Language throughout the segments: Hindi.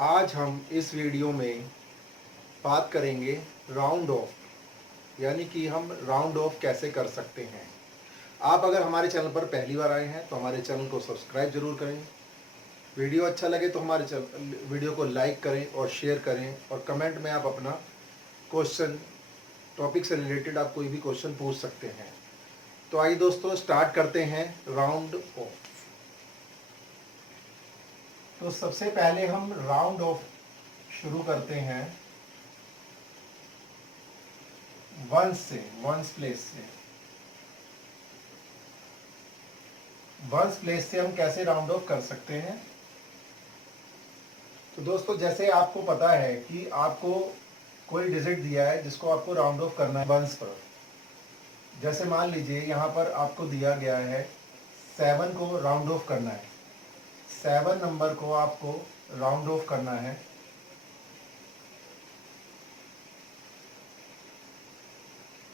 आज हम इस वीडियो में बात करेंगे राउंड ऑफ, यानी कि हम राउंड ऑफ कैसे कर सकते हैं। आप अगर हमारे चैनल पर पहली बार आए हैं तो हमारे चैनल को सब्सक्राइब जरूर करें। वीडियो अच्छा लगे तो हमारे वीडियो को लाइक करें और शेयर करें, और कमेंट में आप अपना क्वेश्चन, टॉपिक से रिलेटेड आप कोई भी क्वेश्चन पूछ सकते हैं। तो आइए दोस्तों स्टार्ट करते हैं राउंड ऑफ। तो सबसे पहले हम राउंड ऑफ शुरू करते हैं वंस प्लेस से हम कैसे राउंड ऑफ कर सकते हैं। तो दोस्तों जैसे आपको पता है कि आपको कोई डिजिट दिया है जिसको आपको राउंड ऑफ करना है वंस पर। जैसे मान लीजिए यहाँ पर आपको दिया गया है 7 को राउंड ऑफ करना है। 7 नंबर को आपको राउंड ऑफ करना है।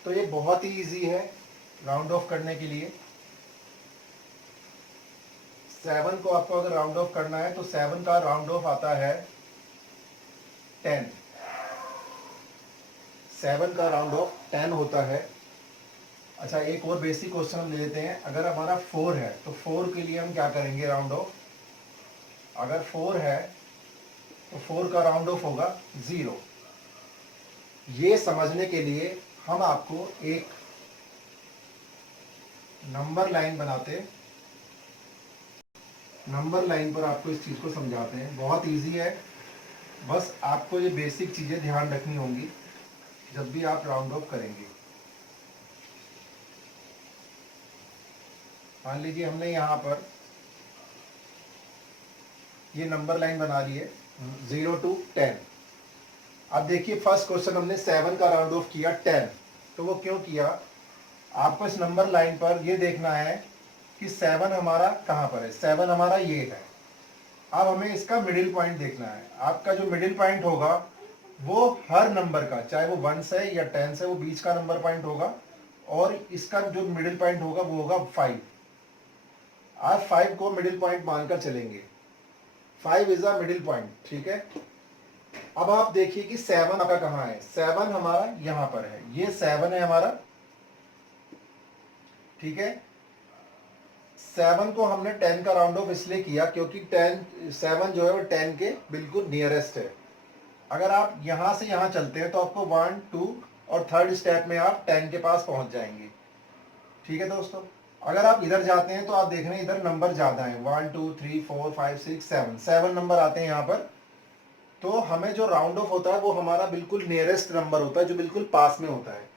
तो ये बहुत ही इजी है राउंड ऑफ करने के लिए। 7 को आपको अगर राउंड ऑफ करना है तो 7 का राउंड ऑफ आता है 10। 7 का राउंड ऑफ 10 होता है। अच्छा, एक और बेसिक क्वेश्चन हम ले लेते हैं। अगर हमारा 4 है तो 4 के लिए हम क्या करेंगे राउंड ऑफ। अगर 4 है तो 4 का राउंड ऑफ होगा 0। ये समझने के लिए हम आपको एक नंबर लाइन बनाते, नंबर लाइन पर आपको इस चीज को समझाते हैं। बहुत इजी है, बस आपको ये बेसिक चीजें ध्यान रखनी होंगी जब भी आप राउंड ऑफ करेंगे। मान लीजिए हमने यहाँ पर ये नंबर लाइन बना ली है 0 to 10। अब देखिए फर्स्ट क्वेश्चन हमने 7 का राउंड ऑफ किया 10। तो वो क्यों किया, आपको इस नंबर लाइन पर ये देखना है कि 7 हमारा कहाँ पर है। 7 हमारा ये है। अब हमें इसका मिडिल पॉइंट देखना है। आपका जो मिडिल पॉइंट होगा वो हर नंबर का, चाहे वो 1 से या 10 से, वो बीच का नंबर पॉइंट होगा। और इसका जो मिडिल पॉइंट होगा वो होगा 5। आप 5 को मिडिल पॉइंट मानकर चलेंगे। 5 इज अ मिडिल पॉइंट, ठीक है। अब आप देखिए कि 7 आपका कहाँ है। 7 हमारा यहां पर है, ये 7 है हमारा, ठीक है। 7 को हमने 10 का राउंड ऑफ इसलिए किया क्योंकि 7 जो है वो 10 के बिल्कुल नियरेस्ट है। अगर आप यहां से यहां चलते हैं तो आपको 1, 2 और थर्ड स्टेप में आप 10 के पास पहुंच जाएंगे, ठीक है दोस्तों। अगर आप इधर जाते हैं तो आप देख रहे हैं इधर नंबर ज्यादा है, 1, 2, 3, 4, 5, 6, 7 नंबर आते हैं यहाँ पर। तो हमें जो राउंड ऑफ होता है वो हमारा बिल्कुल नियरेस्ट नंबर होता है, जो बिल्कुल पास में होता है।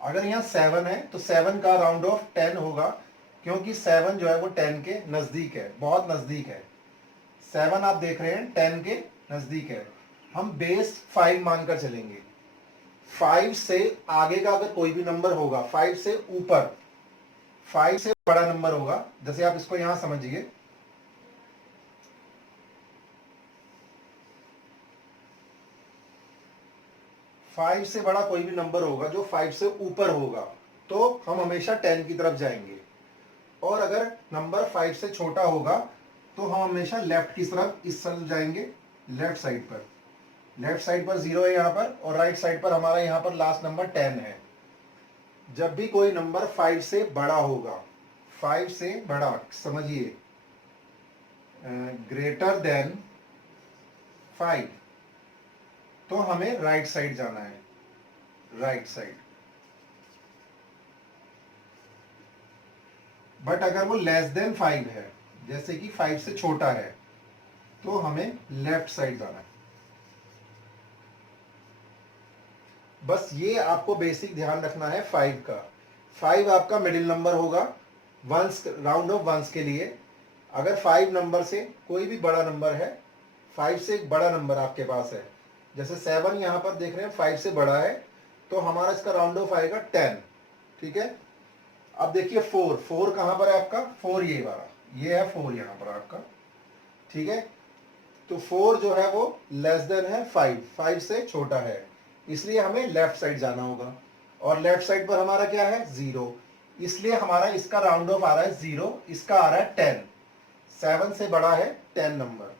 अगर यहाँ 7 है तो 7 का राउंड ऑफ 10 होगा, क्योंकि 7 जो है वो 10 के नजदीक है, बहुत नजदीक है। 7 आप देख रहे हैं 10 के नजदीक है। हम बेस 5 मानकर चलेंगे। 5 से आगे का अगर कोई भी नंबर होगा, 5 से ऊपर, 5 से बड़ा नंबर होगा, जैसे आप इसको यहां समझिए। 5 से बड़ा कोई भी नंबर होगा जो 5 से ऊपर होगा तो हम हमेशा 10 की तरफ जाएंगे। और अगर नंबर 5 से छोटा होगा तो हम हमेशा लेफ्ट की तरफ इस तरफ जाएंगे, लेफ्ट साइड पर। लेफ्ट साइड पर 0 है यहाँ पर, और राइट साइड पर हमारा यहाँ पर लास्ट नंबर 10 है। जब भी कोई नंबर 5 से बड़ा होगा, 5 से बड़ा समझिए, ग्रेटर देन 5, तो हमें राइट साइड जाना है, राइट साइड। बट अगर वो लेस देन 5 है, जैसे कि 5 से छोटा है, तो हमें लेफ्ट साइड जाना है। बस ये आपको बेसिक ध्यान रखना है 5 का। 5 आपका मिडिल नंबर होगा वंस, राउंड ऑफ वंस के लिए। अगर 5 नंबर से कोई भी बड़ा नंबर है, 5 से एक बड़ा नंबर आपके पास है, जैसे 7 यहां पर देख रहे हैं 5 से बड़ा है, तो हमारा इसका राउंड ऑफ आएगा 10, ठीक है। अब देखिए 4, 4 कहां पर है आपका, 4 ये वाला, ये है 4 यहां पर आपका, ठीक है। तो 4 जो है वो लेस देन है 5, 5 से छोटा है, इसलिए हमें लेफ्ट साइड जाना होगा। और लेफ्ट साइड पर हमारा क्या है, 0, इसलिए हमारा इसका राउंड ऑफ आ रहा है 0, इसका आ रहा है 10। 7 से बड़ा है 10 नंबर।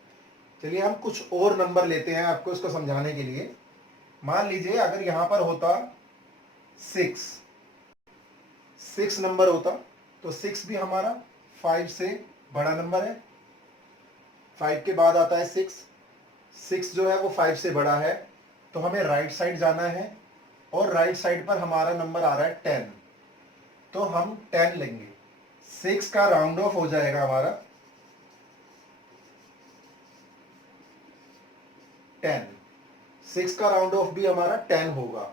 चलिए हम कुछ और नंबर लेते हैं आपको इसको समझाने के लिए। मान लीजिए अगर यहां पर होता 6 नंबर होता, तो 6 भी हमारा 5 से बड़ा नंबर है। 5 के बाद आता है 6 जो है वो 5 से बड़ा है, तो हमें राइट साइड जाना है और राइट साइड पर हमारा नंबर आ रहा है 10, तो हम 10 लेंगे। 6 का राउंड ऑफ हो जाएगा हमारा 10। 6 का राउंड ऑफ भी हमारा 10 होगा।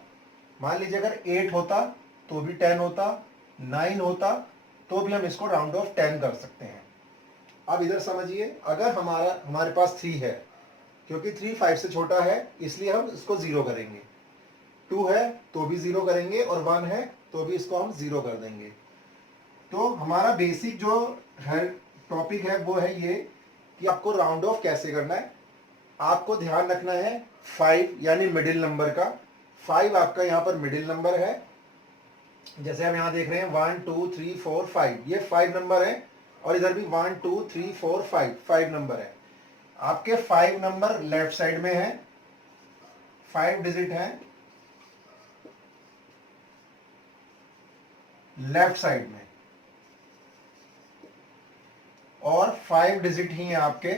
मान लीजिए अगर 8 होता तो भी 10 होता, 9 होता तो भी हम इसको राउंड ऑफ 10 कर सकते हैं। अब इधर समझिए, अगर हमारे पास 3 है, क्योंकि 3 5 से छोटा है इसलिए हम इसको 0 करेंगे। 2 है तो भी 0 करेंगे, और 1 है तो भी इसको हम 0 कर देंगे। तो हमारा बेसिक जो है टॉपिक है वो है ये कि आपको राउंड ऑफ कैसे करना है। आपको ध्यान रखना है 5 यानी मिडिल नंबर का। 5 आपका यहाँ पर मिडिल नंबर है, जैसे हम यहाँ देख रहे हैं 1 2 3 4 5, ये 5 नंबर है, और इधर भी 1 2 3 4 5 नंबर है। आपके 5 नंबर लेफ्ट साइड में है, 5 डिजिट है लेफ्ट साइड में, और 5 डिजिट ही है आपके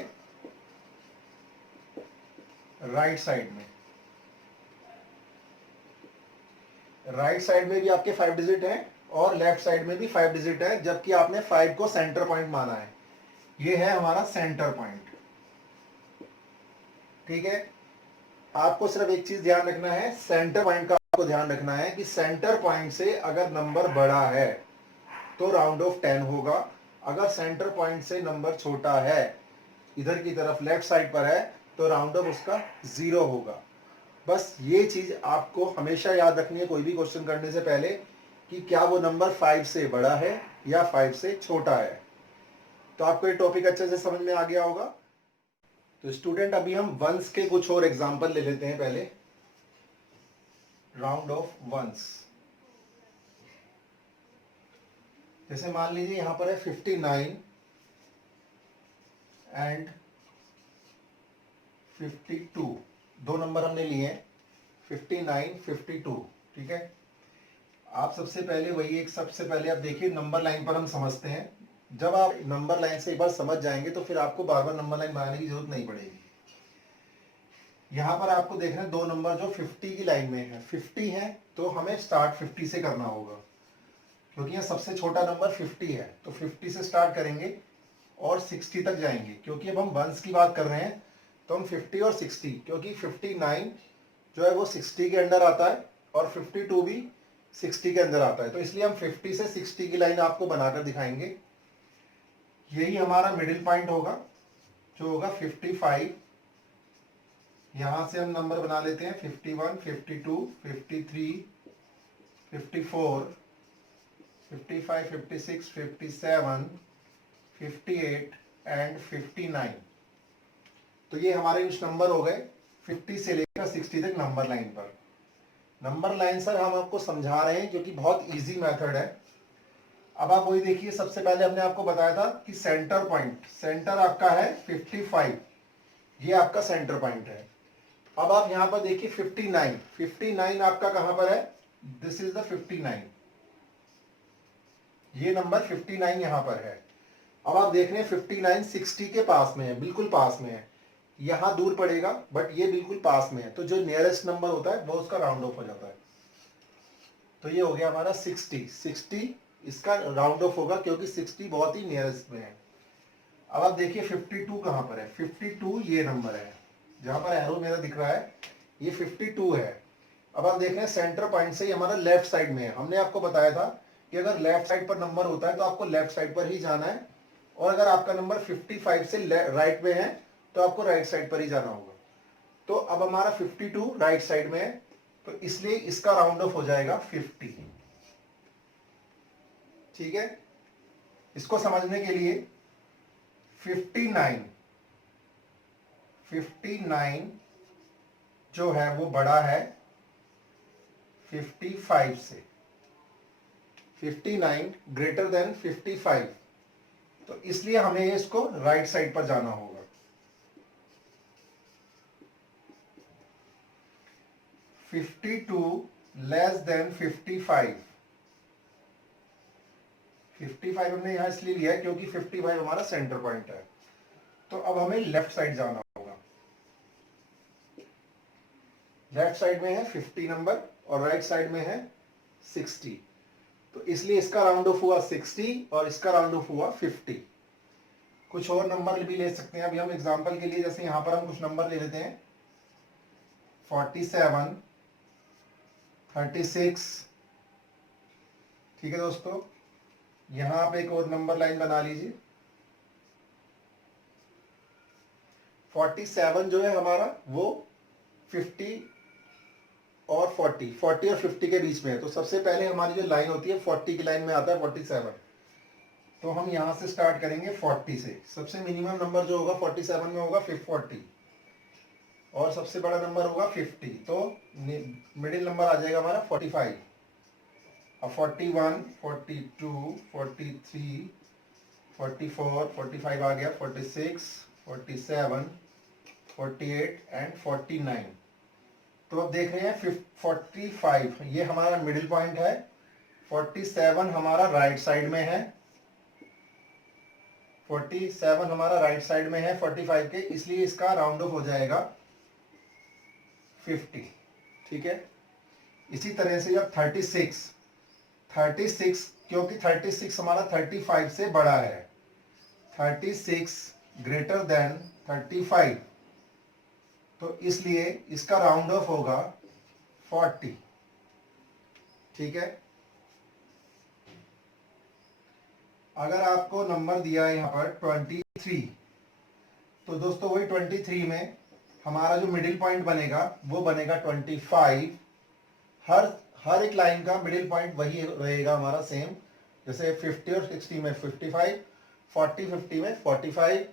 राइट साइड में। राइट साइड में भी आपके 5 डिजिट है और लेफ्ट साइड में भी 5 डिजिट है, जबकि आपने 5 को सेंटर पॉइंट माना है। ये है हमारा सेंटर पॉइंट। ठीक है, आपको सिर्फ एक चीज ध्यान रखना है, सेंटर पॉइंट का आपको ध्यान रखना है कि सेंटर पॉइंट से अगर नंबर बड़ा है तो राउंड ऑफ 10 होगा। अगर सेंटर पॉइंट से नंबर छोटा है, इधर की तरफ लेफ्ट साइड पर है, तो राउंड ऑफ उसका 0 होगा। बस ये चीज आपको हमेशा याद रखनी है कोई भी क्वेश्चन करने से पहले, कि क्या वो नंबर 5 से बड़ा है या 5 से छोटा है। तो आपको ये टॉपिक अच्छे से समझ में आ गया होगा। तो स्टूडेंट अभी हम वंस के कुछ और एग्जांपल ले लेते हैं पहले। राउंड ऑफ वंस, जैसे मान लीजिए यहां पर है 59 एंड 52, दो नंबर हमने लिए हैं 59 52। ठीक है, आप सबसे पहले वही एक सबसे पहले आप देखिए नंबर लाइन पर हम समझते हैं। जब आप नंबर लाइन से एक बार समझ जाएंगे तो फिर आपको बार बार नंबर लाइन बनाने की जरूरत नहीं पड़ेगी। यहां पर आपको देखना है दो नंबर जो 50 की लाइन में है, 50 है तो हमें स्टार्ट 50 से करना होगा, क्योंकि यहाँ सबसे छोटा नंबर 50 है, तो 50 से स्टार्ट करेंगे और 60 तक जाएंगे। क्योंकि अब हम वंस की बात कर रहे हैं तो हम 50 और 60, क्योंकि 59 जो है वो 60 के अंदर आता है और 52 भी 60 के अंदर आता है, तो इसलिए हम 50 से 60 की लाइन आपको बनाकर दिखाएंगे। यही हमारा मिडिल पॉइंट होगा जो होगा 55। यहां से हम नंबर बना लेते हैं 51 52 53 54 55 56 57 58 एंड 59। तो ये हमारे कुछ नंबर हो गए 50 से लेकर 60 तक नंबर लाइन पर। नंबर लाइन सर हम आपको समझा रहे हैं क्योंकि बहुत इजी मेथड है। अब आप वही देखिए, सबसे पहले हमने आपको बताया था कि सेंटर पॉइंट, सेंटर आपका है 55, ये आपका सेंटर पॉइंट है। अब आप यहां पर देखिए 59, 59 आपका कहां पर है, दिस इज द 59, ये नंबर 59 यहां पर है। अब आप देख रहे हैं 59 60 के पास में है, बिल्कुल पास में है, यहां दूर पड़ेगा बट ये बिल्कुल पास में है, तो जो नियरेस्ट नंबर होता है वो उसका राउंड ऑफ हो जाता है। तो ये हो गया हमारा 60 इसका राउंड ऑफ होगा क्योंकि 60 बहुत ही नियरेस्ट में है। अब आप देखिए 52 कहां पर है, 52 ये नंबर है जहां पर एरो मेरा दिख रहा है, ये 52 है। अब आप देख रहे हैं सेंटर पॉइंट से ये हमारा लेफ्ट साइड में है। हमने आपको बताया था कि अगर लेफ्ट साइड पर नंबर होता है तो आपको लेफ्ट साइड पर ही जाना है, और अगर आपका नंबर 55 से राइट में है तो आपको राइट साइड पर ही जाना होगा। तो अब हमारा 52 राइट साइड में है, तो इसलिए इसका राउंड ऑफ हो जाएगा 50। ठीक है, इसको समझने के लिए 59 जो है वो बड़ा है 55 से, 59 ग्रेटर देन 55, तो इसलिए हमें इसको राइट साइड पर जाना होगा। 52 लेस देन 55। 55 हमने यहां इसलिए लिया है क्योंकि 55 हमारा सेंटर पॉइंट है। तो अब हमें लेफ्ट साइड जाना होगा। लेफ्ट साइड में है 50 नंबर और राइट साइड में है 60। तो इसलिए इसका राउंड ऑफ हुआ 60 और इसका राउंड ऑफ हुआ 50। कुछ और नंबर भी ले सकते हैं। अभी हम एग्जांपल के लिए जैसे यहां पर हम कुछ नंबर ले लेते हैं 47, 36। ठीक है दोस्तों, यहां आप एक और नंबर लाइन बना लीजिए। 47 जो है हमारा वो 50 और 40 और 50 के बीच में है। तो सबसे पहले हमारी जो लाइन होती है 40 की लाइन में आता है 47। तो हम यहां से स्टार्ट करेंगे 40 से। सबसे मिनिमम नंबर जो होगा 47 में होगा 40 और सबसे बड़ा नंबर होगा 50। तो मिडिल नंबर आ जाएगा हमारा 45। अब 41, 42, 43, 44, 45 आ गया, 46, 47, 48 एंड 49। तो अब देख रहे हैं 45 ये हमारा मिडिल पॉइंट है, 47 हमारा राइट साइड में है, 47 हमारा राइट साइड में है 45 के, इसलिए इसका राउंड ऑफ हो जाएगा 50। ठीक है। इसी तरह से अब 36 क्योंकि 36 हमारा 35 से बड़ा है, 36 ग्रेटर देन 35, तो इसलिए इसका राउंड ऑफ होगा 40। ठीक है। अगर आपको नंबर दिया है यहाँ पर 23, तो दोस्तों वही 23 में हमारा जो मिडिल पॉइंट बनेगा वो बनेगा 25। हर एक लाइन का मिडिल पॉइंट वही रहेगा हमारा सेम, जैसे 50 और 60 में 55, 40 50 में 45।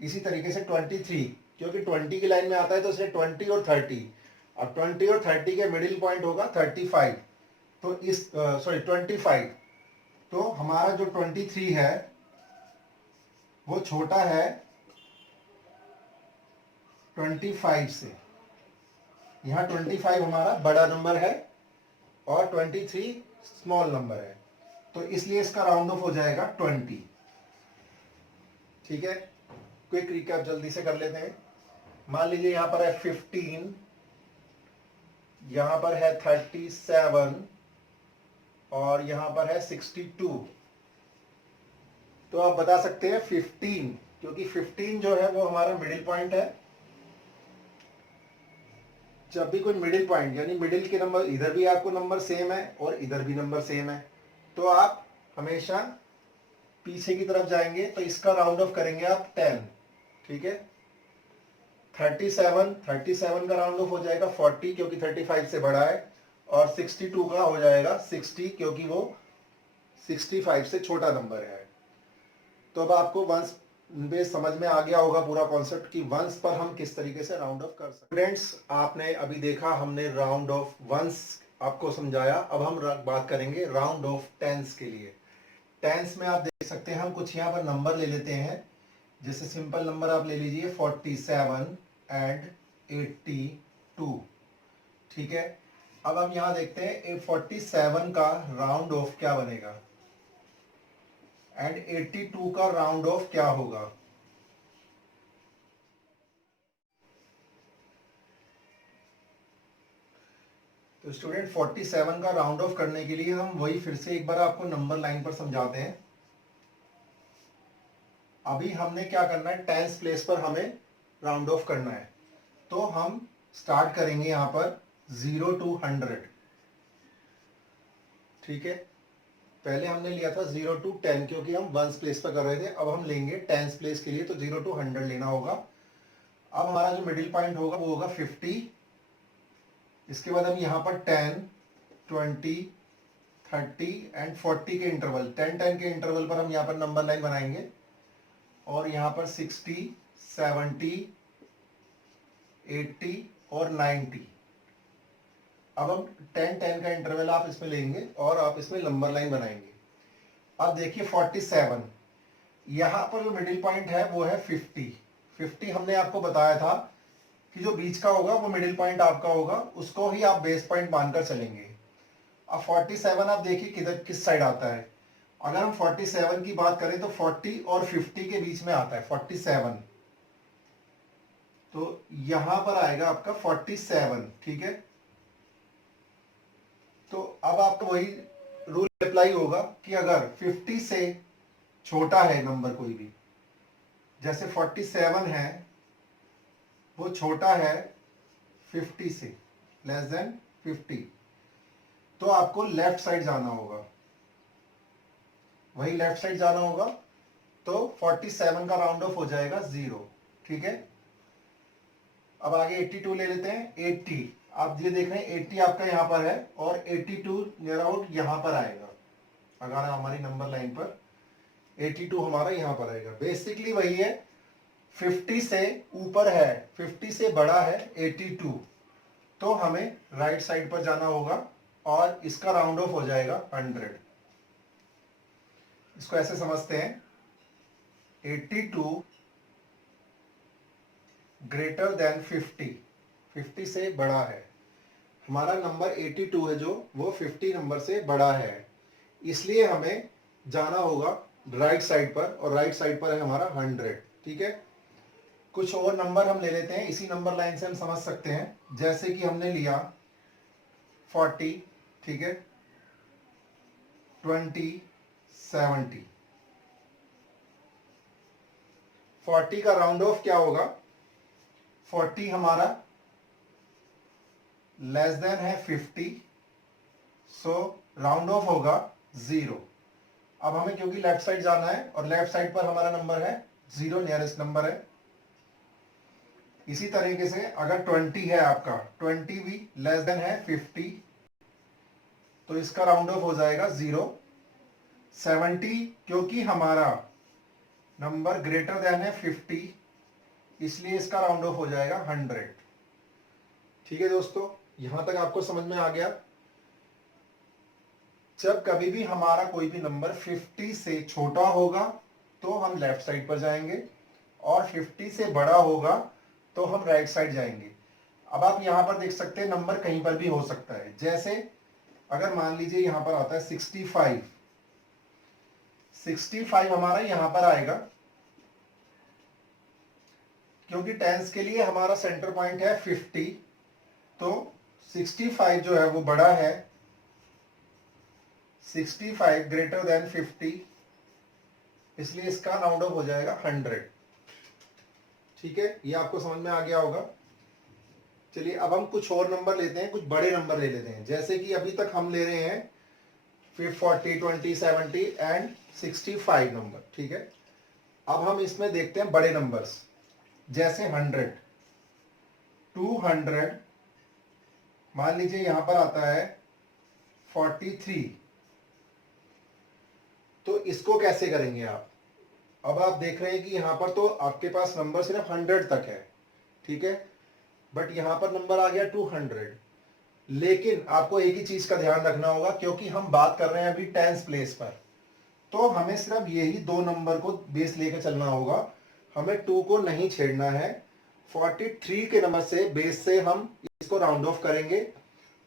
इसी तरीके से 23 क्योंकि 20 की लाइन में आता है तो इसलिए 20 और 30। अब 20 और 30 के मिडिल पॉइंट होगा 35। तो इस 25। तो हमारा जो 23 है वो छोटा है 25 से। यहाँ 25 हमारा बड़ा नंबर है और 23 स्मॉल नंबर है, तो इसलिए इसका राउंड ऑफ हो जाएगा 20। ठीक है। क्विक रिकैप जल्दी से कर लेते हैं। मान लीजिए यहां पर है 15, यहां पर है 37 और यहां पर है 62। तो आप बता सकते हैं 15, क्योंकि 15 जो है वो हमारा मिडिल पॉइंट है। जब भी कोई मिडिल पॉइंट यानी मिडिल के नंबर, इधर भी आपको नंबर सेम है और इधर भी नंबर सेम है, तो आप हमेशा पीछे की तरफ जाएंगे तो इसका राउंड ऑफ करेंगे आप 10। ठीक है। 37 का राउंड ऑफ हो जाएगा 40 क्योंकि 35 से बड़ा है, और 62 का हो जाएगा 60 क्योंकि वो 65 से छोटा नंबर है। तो अब आपको वंस बेस समझ में आ गया होगा पूरा कॉन्सेप्ट कि वंस पर हम किस तरीके से राउंड ऑफ कर सकते हैं। स्टूडेंट्स, आपने अभी देखा हमने राउंड ऑफ वंस आपको समझाया। अब हम बात करेंगे राउंड ऑफ टेंस के लिए। टेंस में आप देख सकते हैं हम कुछ यहाँ पर नंबर ले लेते हैं। जैसे सिंपल नंबर आप ले लीजिए 47 एंड 82। ठीक है। अब हम यहाँ देखते हैं 47 का राउंड ऑफ क्या बनेगा एंड 82 का राउंड ऑफ क्या होगा। तो स्टूडेंट 47 का राउंड ऑफ करने के लिए हम वही फिर से एक बार आपको नंबर लाइन पर समझाते हैं। अभी हमने क्या करना है, टेंस प्लेस पर हमें राउंड ऑफ करना है। तो हम स्टार्ट करेंगे यहां पर 0 to 100। ठीक है। पहले हमने लिया था 0 to 10 क्योंकि हम वंस प्लेस पर कर रहे थे। अब हम लेंगे टेंस प्लेस के लिए, तो 0 to 100 लेना होगा। अब हमारा जो मिडिल पॉइंट होगा वो होगा 50। इसके बाद हम यहाँ पर 10, 20, 30 एंड 40 के इंटरवल, 10-10 के इंटरवल पर हम यहाँ पर नंबर लाइन बनाएंगे, और यहाँ पर 60, 70, 80 और 90। अब हम 10-10 का इंटरवल आप इसमें लेंगे और आप इसमें नंबर लाइन बनाएंगे। अब देखिए 47, यहाँ पर जो मिडिल पॉइंट है वो है 50। 50 हमने आपको बताया था कि जो बीच का होगा वो मिडिल पॉइंट आपका होगा, उसको ही आप बेस पॉइंट मानकर चलेंगे। अब 47 आप देखिए किधर किस साइड आता है। अगर हम 47 की बात करें तो 40 और 50 के बीच में आता है 47, तो यहां पर आएगा आपका 47, ठीक है। तो अब आपका वही रूल अप्लाई होगा कि अगर 50 से छोटा है नंबर कोई भी, जैसे 47 है, वो छोटा है 50 से, लेस देन 50, तो आपको लेफ्ट साइड जाना होगा, वही लेफ्ट साइड जाना होगा। तो 47 का राउंड ऑफ हो जाएगा 0, ठीक है। अब आगे 82 ले लेते हैं। 80 आप ये देख रहे हैं 80 आपका यहां पर है और 82 नियर आउट यहां पर आएगा। अगर हमारी नंबर लाइन पर 82 हमारा यहां पर आएगा। बेसिकली वही है, 50 से ऊपर है, 50 से बड़ा है 82, तो हमें राइट साइड पर जाना होगा और इसका राउंड ऑफ हो जाएगा 100। इसको ऐसे समझते हैं, 82 ग्रेटर देन 50, 50 से बड़ा है। हमारा नंबर 82 है जो, वो 50 नंबर से बड़ा है, इसलिए हमें जाना होगा राइट साइड पर, और राइट साइड पर है हमारा 100, ठीक है। कुछ और नंबर हम ले लेते हैं, इसी नंबर लाइन से हम समझ सकते हैं। जैसे कि हमने लिया 40, ठीक है, 20, 70। 40 का राउंड ऑफ क्या होगा, 40 हमारा लेस देन है 50, सो राउंड ऑफ होगा 0। अब हमें क्योंकि लेफ्ट साइड जाना है और लेफ्ट साइड पर हमारा नंबर है 0, नियरेस्ट नंबर है। इसी तरीके से अगर 20 है आपका, 20 भी लेस देन है 50, तो इसका राउंड ऑफ हो जाएगा 0। 70 क्योंकि हमारा नंबर ग्रेटर देन है 50, इसलिए इसका राउंड ऑफ हो जाएगा 100, ठीक है दोस्तों। यहां तक आपको समझ में आ गया। जब कभी भी हमारा कोई भी नंबर 50 से छोटा होगा तो हम लेफ्ट साइड पर जाएंगे, और 50 से बड़ा होगा तो हम राइट साइड जाएंगे। अब आप यहां पर देख सकते हैं नंबर कहीं पर भी हो सकता है। जैसे अगर मान लीजिए यहां पर आता है 65, 65 हमारा यहां पर आएगा, क्योंकि टेंस के लिए हमारा सेंटर पॉइंट है 50, तो 65 जो है वो बड़ा है, 65 ग्रेटर देन 50, इसलिए इसका राउंड ऑफ हो जाएगा 100, ठीक है। ये आपको समझ में आ गया होगा। चलिए अब हम कुछ और नंबर लेते हैं, कुछ बड़े नंबर ले लेते हैं। जैसे कि अभी तक हम ले रहे हैं 40, 20, 70 एंड 65 नंबर, ठीक है। अब हम इसमें देखते हैं बड़े नंबर्स, जैसे 100, 200, मान लीजिए यहां पर आता है 43, तो इसको कैसे करेंगे आप। अब आप देख रहे हैं कि यहां पर तो आपके पास नंबर सिर्फ 100 तक है, ठीक है, बट यहां पर नंबर आ गया 200। लेकिन आपको एक ही चीज का ध्यान रखना होगा, क्योंकि हम बात कर रहे हैं अभी टेंस प्लेस पर, तो हमें सिर्फ यही दो नंबर को बेस लेकर चलना होगा, हमें 2 को नहीं छेड़ना है। 43 के नंबर से बेस से हम इसको राउंड ऑफ करेंगे,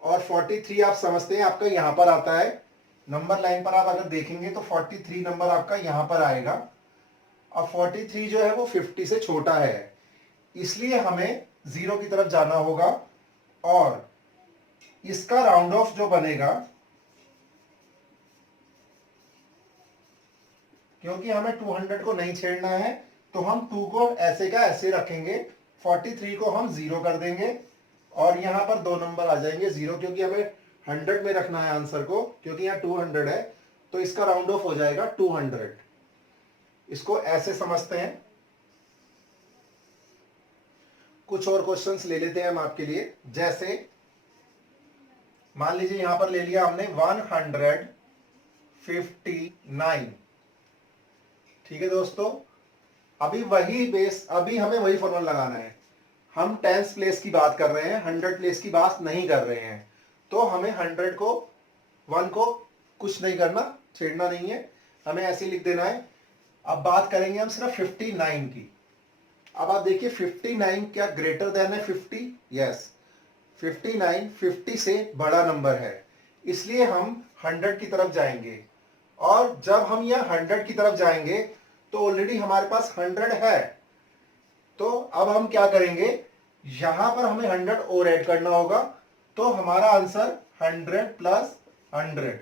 और 43 आप समझते हैं आपका यहां पर आता है, नंबर लाइन पर आप अगर देखेंगे तो 43 नंबर आपका यहां पर आएगा। अब 43 जो है वो 50 से छोटा है, इसलिए हमें 0 की तरफ जाना होगा, और इसका राउंड ऑफ जो बनेगा, क्योंकि हमें 200 को नहीं छेड़ना है, तो हम 2 को ऐसे का ऐसे रखेंगे, 43 को हम 0 कर देंगे, और यहां पर दो नंबर आ जाएंगे 0, क्योंकि हमें 100 में रखना है आंसर को, क्योंकि यहाँ 200 है, तो इसका राउंड ऑफ हो जाएगा 200। इसको ऐसे समझते हैं। कुछ और क्वेश्चंस ले लेते हैं हम आपके लिए। जैसे मान लीजिए यहां पर ले लिया हमने 159, ठीक है दोस्तों। अभी वही बेस, अभी हमें वही फॉर्मूला लगाना है। हम टेंस प्लेस की बात कर रहे हैं, 100 प्लेस की बात नहीं कर रहे हैं, तो हमें 100 को 1 को कुछ नहीं करना, छेड़ना नहीं है, हमें ऐसे लिख देना है। अब बात करेंगे हम सिर्फ 59 की। अब आप देखिए 59 क्या ग्रेटर देन है 50? यस, 59 50 से बड़ा नंबर है, इसलिए हम 100 की तरफ जाएंगे। और जब हम यह 100 की तरफ जाएंगे तो ऑलरेडी हमारे पास 100 है, तो अब हम क्या करेंगे, यहां पर हमें 100 और ऐड करना होगा, तो हमारा आंसर 100 प्लस 100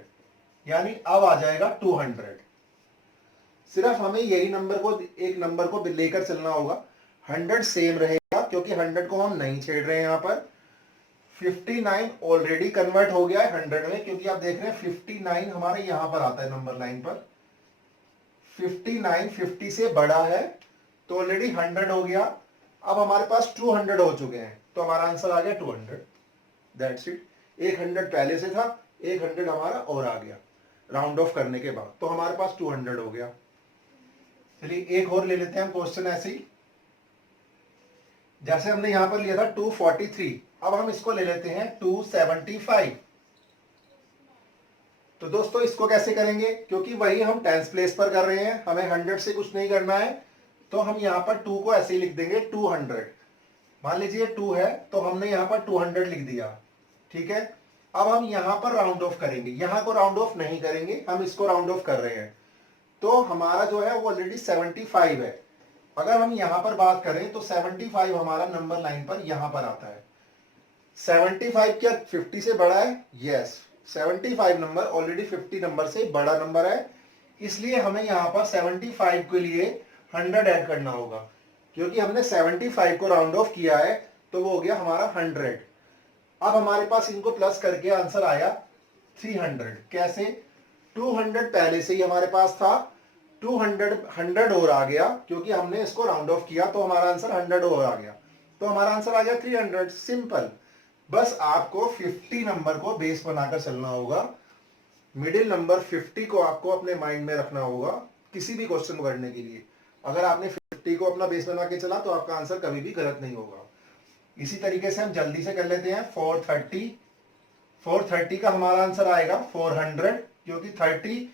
यानी अब आ जाएगा 200। सिर्फ हमें यही नंबर को, एक नंबर को लेकर चलना होगा। 100 सेम रहेगा क्योंकि 100 को हम नहीं छेड़ रहे हैं। यहां पर 59 ऑलरेडी कन्वर्ट हो गया है 100 में, क्योंकि आप देख रहे हैं 59 हमारे यहां पर आता है नंबर लाइन पर। 59 50 से बड़ा है तो ऑलरेडी 100 हो गया। अब हमारे पास 200 हो चुके हैं, तो हमारा आंसर आ गया 200। That's it. 100 पहले से था, 100 हमारा और आ गया राउंड ऑफ करने के बाद, तो हमारे पास 200 हो गया। चलिए एक और ले लेते हैं हम क्वेश्चन ऐसे ही, जैसे हमने यहां पर लिया था 243, अब हम इसको ले लेते हैं 275। तो दोस्तों इसको कैसे करेंगे, क्योंकि वही हम टेंस प्लेस पर कर रहे हैं, हमें 100 से कुछ नहीं करना है, तो हम यहां पर 2 को ऐसे ही लिख देंगे 200। मान लीजिए 2 है तो हमने यहां पर 200 लिख दिया, ठीक है। अब हम यहां पर राउंड ऑफ करेंगे, यहां को राउंड ऑफ नहीं करेंगे, हम इसको राउंड ऑफ कर रहे हैं, तो हमारा जो है वो ऑलरेडी 75 है। अगर हम यहां पर बात करें तो 75 हमारा नंबर लाइन पर यहां पर आता है। 75 क्या 50 से बड़ा है? यस, 75 नंबर ऑलरेडी 50 नंबर से बड़ा नंबर है, इसलिए हमें यहां पर 75 के लिए 100 ऐड करना होगा, क्योंकि हमने 75 को राउंड ऑफ किया है, तो वो हो गया हमारा 100। अब हमारे पास इनको प्लस करके आंसर आया 300। कैसे? 200 पहले से ही हमारे पास था, 200 100 और आ गया, क्योंकि हमने इसको राउंड ऑफ किया, तो हमारा आंसर 100 और आ गया, तो हमारा आंसर आ गया 300। सिंपल। बस आपको 50 नंबर को बेस बनाकर चलना होगा, मिडिल नंबर 50 को आपको अपने माइंड में रखना होगा किसी भी क्वेश्चन को करने के लिए। अगर आपने 50 को अपना बेस बना के चला तो आपका आंसर कभी भी गलत नहीं होगा। इसी तरीके से हम जल्दी से कर लेते हैं 430। 430 का हमारा आंसर आएगा 400, क्योंकि 30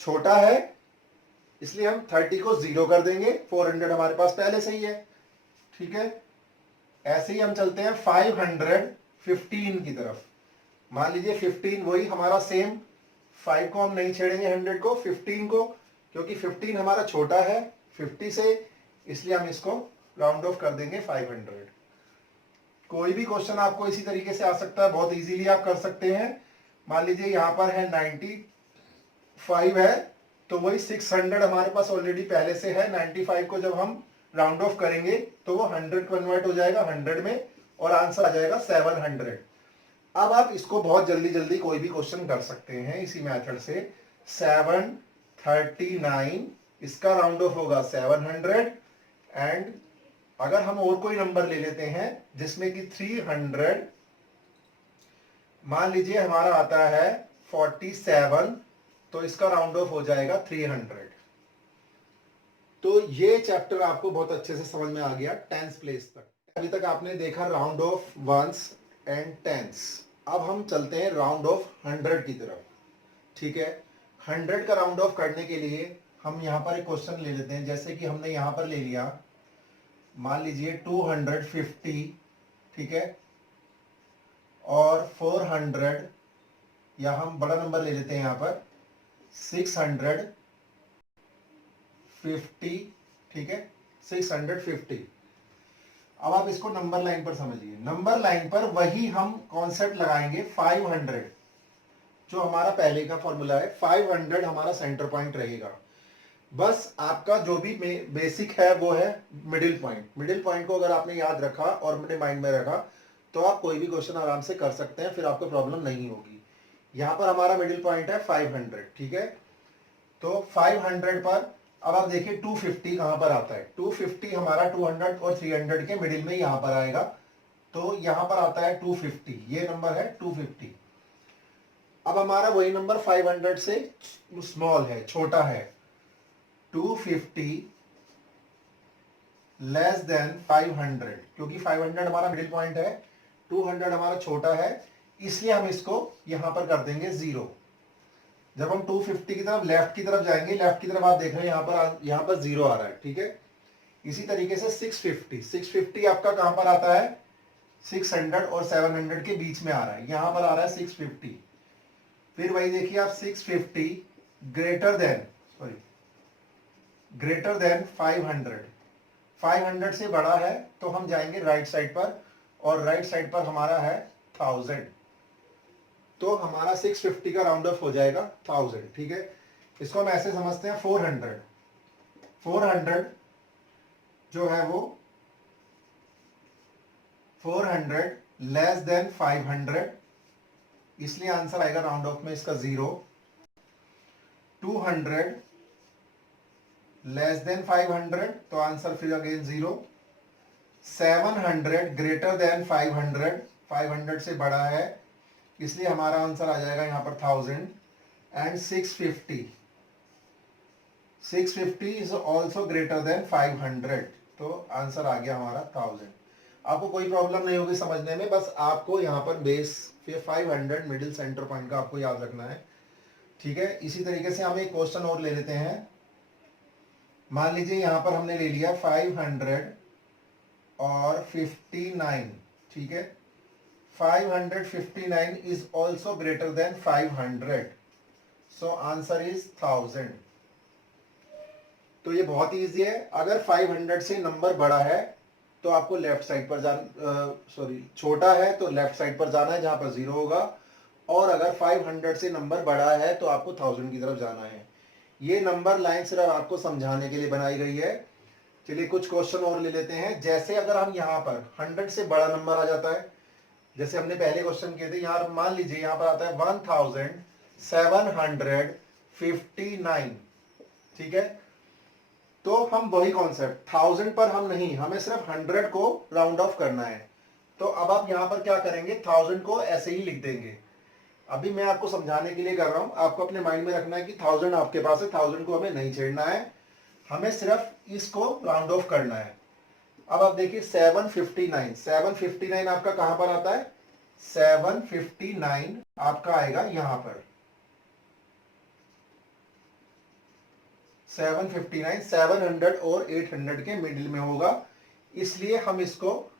छोटा है, इसलिए हम 30 को 0 कर देंगे, 400 हमारे पास पहले से ही है, ठीक है। ऐसे ही हम चलते हैं 515 की तरफ। मान लीजिए 15 वही हमारा सेम, 5 को हम नहीं छेड़ेंगे 100 को, 15 को, क्योंकि 15 हमारा छोटा है 50 से, इसलिए हम इसको राउंड ऑफ कर देंगे 500। कोई भी क्वेश्चन आपको इसी तरीके से आ सकता है, बहुत इजीली आप कर सकते हैं। मान लीजिए यहां पर है 95 है, तो वही 600 हमारे पास ऑलरेडी पहले से है। 95 को जब हम राउंड ऑफ करेंगे तो वो 100 कन्वर्ट हो जाएगा 100 में, और आंसर आ जाएगा 700। अब आप इसको बहुत जल्दी जल्दी कोई भी क्वेश्चन कर सकते हैं इसी मेथड से। 739, इसका राउंड ऑफ होगा 700। एंड अगर हम और कोई नंबर ले लेते हैं जिसमें कि 300, मान लीजिए हमारा आता है 47, तो इसका राउंड ऑफ हो जाएगा 300। तो ये चैप्टर आपको बहुत अच्छे से समझ में आ गया टेंस प्लेस तक। अभी तक आपने देखा round off ones and tens. अब हम चलते हैं राउंड ऑफ 100 की तरफ, ठीक है। 100 का राउंड ऑफ करने के लिए हम यहाँ पर एक क्वेश्चन ले लेते हैं, जैसे कि हमने यहाँ पर ले लिया, मान लीजिए 250, ठीक है, और 400, या हम बड़ा नंबर ले लेते हैं यहाँ पर 650, ठीक है, 650। अब आप इसको नंबर लाइन पर समझिए। नंबर लाइन पर वही हम कॉन्सेप्ट लगाएंगे 500, जो हमारा पहले का फॉर्मूला है। 500 हमारा सेंटर पॉइंट रहेगा। बस आपका जो भी बेसिक है वो है मिडिल पॉइंट। मिडिल पॉइंट को अगर आपने याद रखा और अपने माइंड में रखा तो आप कोई भी क्वेश्चन आराम से कर सकते हैं, फिर आपको प्रॉब्लम नहीं होगी। यहां पर हमारा मिडिल पॉइंट है 500, ठीक है। तो 500 पर अब आप देखिए 250 कहां पर आता है। 250 हमारा 200 और 300 के मिडिल में यहां पर आएगा, तो यहां पर आता है 250, ये नंबर है 250। अब हमारा वही नंबर 500 से स्मॉल है, छोटा है, 250 लेस देन 500, क्योंकि 500 हमारा मिडिल पॉइंट है, 200 हमारा छोटा है, इसलिए हम इसको यहां पर कर देंगे 0। जब हम 250 की तरफ लेफ्ट की तरफ जाएंगे, लेफ्ट की तरफ आप देख रहे हैं यहां पर 0 आ रहा है, ठीक है। इसी तरीके से 650 आपका कहां पर आता है, 600 और 700 के बीच में आ रहा है, यहां पर आ रहा है 650। फिर वही देखिए आप 650 ग्रेटर देन 500, 500 से बड़ा है तो हम जाएंगे राइट साइड पर, और राइट साइड पर हमारा है 1000, तो हमारा 650 का राउंड ऑफ हो जाएगा 1000। ठीक है, इसको हम ऐसे समझते हैं 400 जो है वो 400 लेस देन 500, इसलिए आंसर आएगा राउंड ऑफ में इसका 0। 200 लेस देन 500, तो आंसर फिर अगेन 0। 700 ग्रेटर देन 500, 500 से बड़ा है, इसलिए हमारा आंसर आ जाएगा यहां पर 1000। And 650 is also greater than 500, तो आंसर आ गया हमारा 1000। आपको कोई प्रॉब्लम नहीं होगी समझने में, बस आपको यहाँ पर बेस फिर 500 मिडिल सेंटर पॉइंट का आपको याद रखना है। ठीक है, इसी तरीके से हम एक क्वेश्चन और ले लेते हैं। मान लीजिए यहाँ पर हमने ले लिया 500 और 59। ठीक है, 559 is also greater than 500, so answer is 1000। तो ये बहुत ईजी है। अगर 500 से नंबर बड़ा है तो आपको लेफ्ट साइड पर छोटा है तो लेफ्ट साइड पर जाना है जहां पर 0 होगा, और अगर 500 से नंबर बड़ा है तो आपको 1000 की तरफ जाना है। ये नंबर लाइन सिर्फ आपको समझाने के लिए बनाई गई है। चलिए कुछ क्वेश्चन और ले लेते हैं। जैसे अगर हम यहाँ पर 100 से बड़ा नंबर आ जाता है, जैसे हमने पहले क्वेश्चन किए थे, यहाँ मान लीजिए यहाँ पर आता है 1759। ठीक है, तो हम वही कॉन्सेप्ट 1000 पर हम नहीं, हमें सिर्फ 100 को राउंड ऑफ करना है। तो अब आप यहां पर क्या करेंगे, 1000 को ऐसे ही लिख देंगे। अभी मैं आपको समझाने के लिए कर रहा हूं, आपको अपने माइंड में रखना है कि 1000 आपके पास है, 1000 को हमें नहीं छेड़ना है, हमें सिर्फ इसको राउंड ऑफ करना है। अब आप देखिए 759 आपका कहां पर आता है, 759 आपका आएगा यहां पर। 759 700 और 800 के मिडिल में होगा, इसलिए हम इसको